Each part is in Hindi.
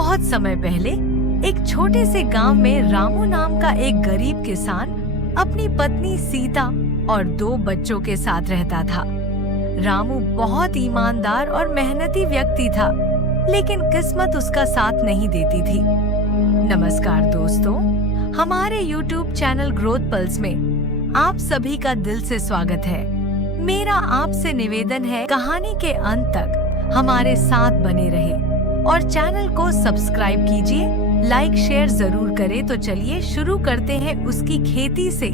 बहुत समय पहले एक छोटे से गांव में रामू नाम का एक गरीब किसान अपनी पत्नी सीता और 2 बच्चों के साथ रहता था। रामू बहुत ईमानदार और मेहनती व्यक्ति था, लेकिन किस्मत उसका साथ नहीं देती थी। नमस्कार दोस्तों, हमारे YouTube चैनल ग्रोथ पल्स में आप सभी का दिल से स्वागत है। मेरा आपसे निवेदन है, कहानी के अंत तक हमारे साथ बने रहे और चैनल को सब्सक्राइब कीजिए, लाइक शेयर जरूर करें। तो चलिए शुरू करते हैं। उसकी खेती से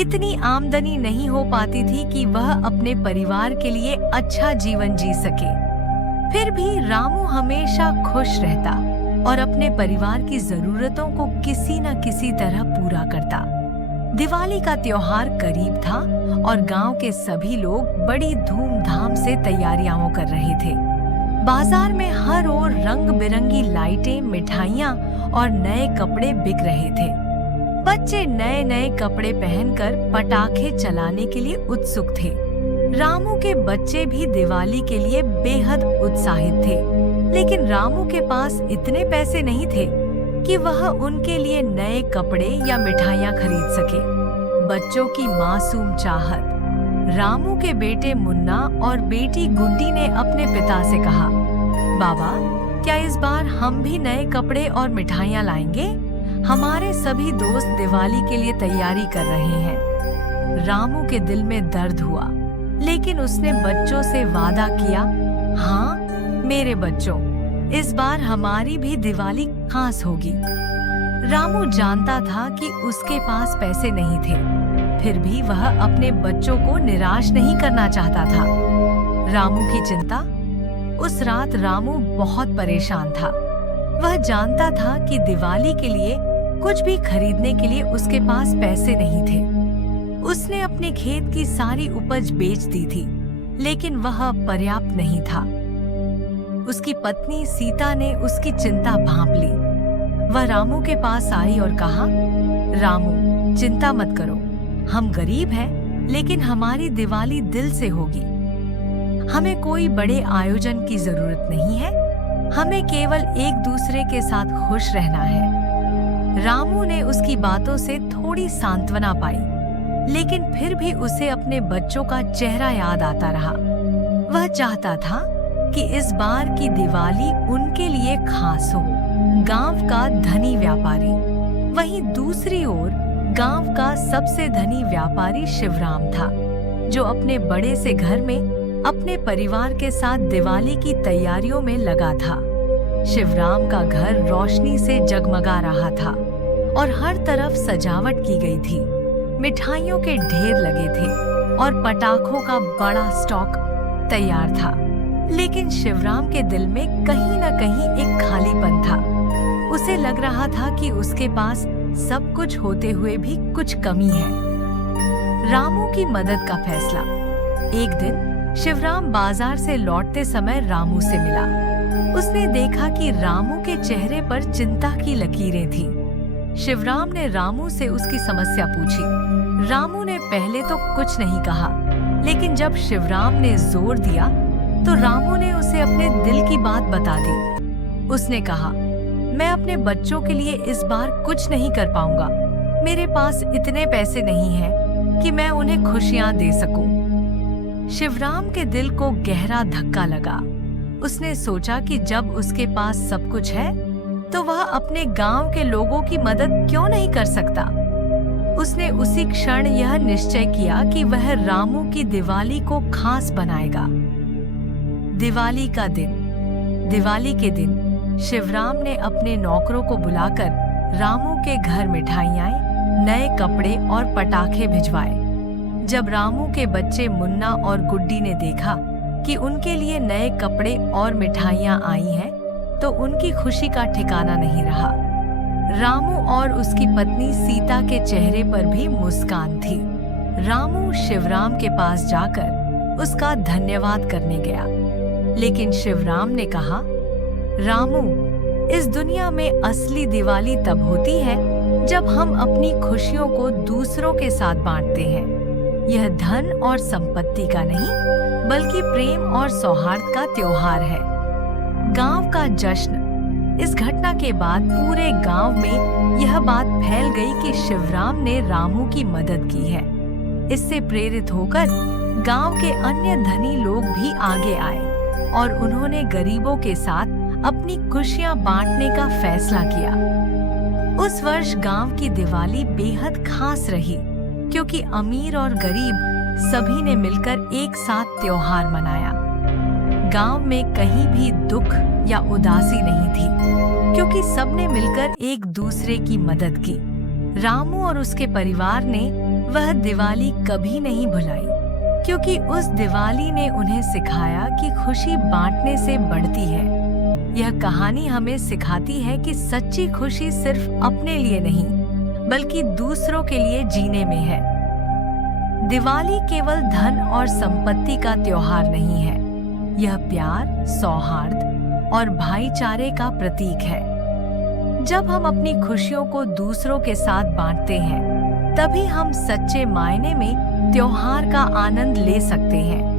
इतनी आमदनी नहीं हो पाती थी कि वह अपने परिवार के लिए अच्छा जीवन जी सके। फिर भी रामू हमेशा खुश रहता और अपने परिवार की जरूरतों को किसी न किसी तरह पूरा करता। दिवाली का त्योहार करीब था और गांव के सभी लोग बड़ी धूमधाम से तैयारियां कर रहे थे। बाजार में हर ओर रंग बिरंगी लाइटें, मिठाइयां और नए कपड़े बिक रहे थे। बच्चे नए नए कपड़े पहनकर पटाखे चलाने के लिए उत्सुक थे। रामू के बच्चे भी दिवाली के लिए बेहद उत्साहित थे, लेकिन रामू के पास इतने पैसे नहीं थे कि वह उनके लिए नए कपड़े या मिठाइयां खरीद सके। बच्चों की मासूम चाहत। रामू के बेटे मुन्ना और बेटी गुड्डी ने अपने पिता से कहा, बाबा, क्या इस बार हम भी नए कपड़े और मिठाइयां लाएंगे? हमारे सभी दोस्त दिवाली के लिए तैयारी कर रहे हैं। रामू के दिल में दर्द हुआ, लेकिन उसने बच्चों से वादा किया, हाँ मेरे बच्चों, इस बार हमारी भी दिवाली खास होगी। रामू जानता था कि उसके पास पैसे नहीं थे, फिर भी वह अपने बच्चों को निराश नहीं करना चाहता था। रामू की चिंता। उस रात रामू बहुत परेशान था। वह जानता था कि दिवाली के लिए कुछ भी खरीदने के लिए उसके पास पैसे नहीं थे। उसने अपने खेत की सारी उपज बेच दी थी, लेकिन वह पर्याप्त नहीं था। उसकी पत्नी सीता ने उसकी चिंता भांप ली। वह रामू के पास आई और कहा, रामू, चिंता मत करो, हम गरीब हैं, लेकिन हमारी दिवाली दिल से होगी। हमें कोई बड़े आयोजन की जरूरत नहीं है, हमें केवल एक दूसरे के साथ खुश रहना है। रामू ने उसकी बातों से थोड़ी सांत्वना पाई, लेकिन फिर भी उसे अपने बच्चों का चेहरा याद आता रहा। वह चाहता था कि इस बार की दिवाली उनके लिए खास हो। गांव का धनी व्यापारी। वहीं दूसरी ओर गांव का सबसे धनी व्यापारी शिवराम था, जो अपने बड़े से घर में अपने परिवार के साथ दिवाली की तैयारियों में लगा था। शिवराम का घर रोशनी से जगमगा रहा था और हर तरफ सजावट की गई थी। मिठाइयों के ढेर लगे थे और पटाखों का बड़ा स्टॉक तैयार था। लेकिन शिवराम के दिल में कहीं न कहीं एक खालीपन था। उसे लग रहा था कि उसके पास सब कुछ होते हुए भी कुछ कमी है। रामू की मदद का फैसला। एक दिन शिवराम बाजार से लौटते समय रामू से मिला। उसने देखा कि रामू के चेहरे पर चिंता की लकीरें थीं। शिवराम ने रामू से उसकी समस्या पूछी। रामू ने पहले तो कुछ नहीं कहा, लेकिन जब शिवराम ने जोर दिया तो रामू ने उसे अपने दिल की बात बता दी। उसने कहा, मैं अपने बच्चों के लिए इस बार कुछ नहीं कर पाऊंगा। मेरे पास इतने पैसे नहीं हैं कि मैं उन्हें खुशियां दे सकूं। शिवराम के दिल को गहरा धक्का लगा। उसने सोचा कि जब उसके पास सब कुछ है, तो वह अपने गांव के लोगों की मदद क्यों नहीं कर सकता। उसने उसी क्षण यह निश्चय किया कि वह रामू की दिवाली को खास बनाएगा। दिवाली का दिन। दिवाली के दिन शिवराम ने अपने नौकरों को बुलाकर रामू के घर मिठाइयाँ, नए कपड़े और पटाखे भिजवाए। जब रामू के बच्चे मुन्ना और गुड्डी ने देखा कि उनके लिए नए कपड़े और मिठाइयाँ आई हैं, तो उनकी खुशी का ठिकाना नहीं रहा। रामू और उसकी पत्नी सीता के चेहरे पर भी मुस्कान थी। रामू शिवराम के पास जाकर उसका धन्यवाद करने गया, लेकिन शिवराम ने कहा, रामू, इस दुनिया में असली दिवाली तब होती है जब हम अपनी खुशियों को दूसरों के साथ बांटते हैं। यह धन और संपत्ति का नहीं, बल्कि प्रेम और सौहार्द का त्योहार है। गांव का जश्न। इस घटना के बाद पूरे गांव में यह बात फैल गई कि शिवराम ने रामू की मदद की है। इससे प्रेरित होकर गांव के अन्य धनी लोग भी आगे आए और उन्होंने गरीबों के साथ अपनी खुशियां बांटने का फैसला किया। उस वर्ष गांव की दिवाली बेहद खास रही, क्योंकि अमीर और गरीब सभी ने मिलकर एक साथ त्योहार मनाया। गांव में कहीं भी दुख या उदासी नहीं थी, क्योंकि सबने मिलकर एक दूसरे की मदद की। रामू और उसके परिवार ने वह दिवाली कभी नहीं भुलाई, क्योंकि उस दिवाली ने उन्हें सिखाया कि खुशी बांटने से बढ़ती है। यह कहानी हमें सिखाती है कि सच्ची खुशी सिर्फ अपने लिए नहीं, बल्कि दूसरों के लिए जीने में है। दिवाली केवल धन और संपत्ति का त्योहार नहीं है, यह प्यार, सौहार्द और भाईचारे का प्रतीक है। जब हम अपनी खुशियों को दूसरों के साथ बांटते हैं, तभी हम सच्चे मायने में त्योहार का आनंद ले सकते हैं।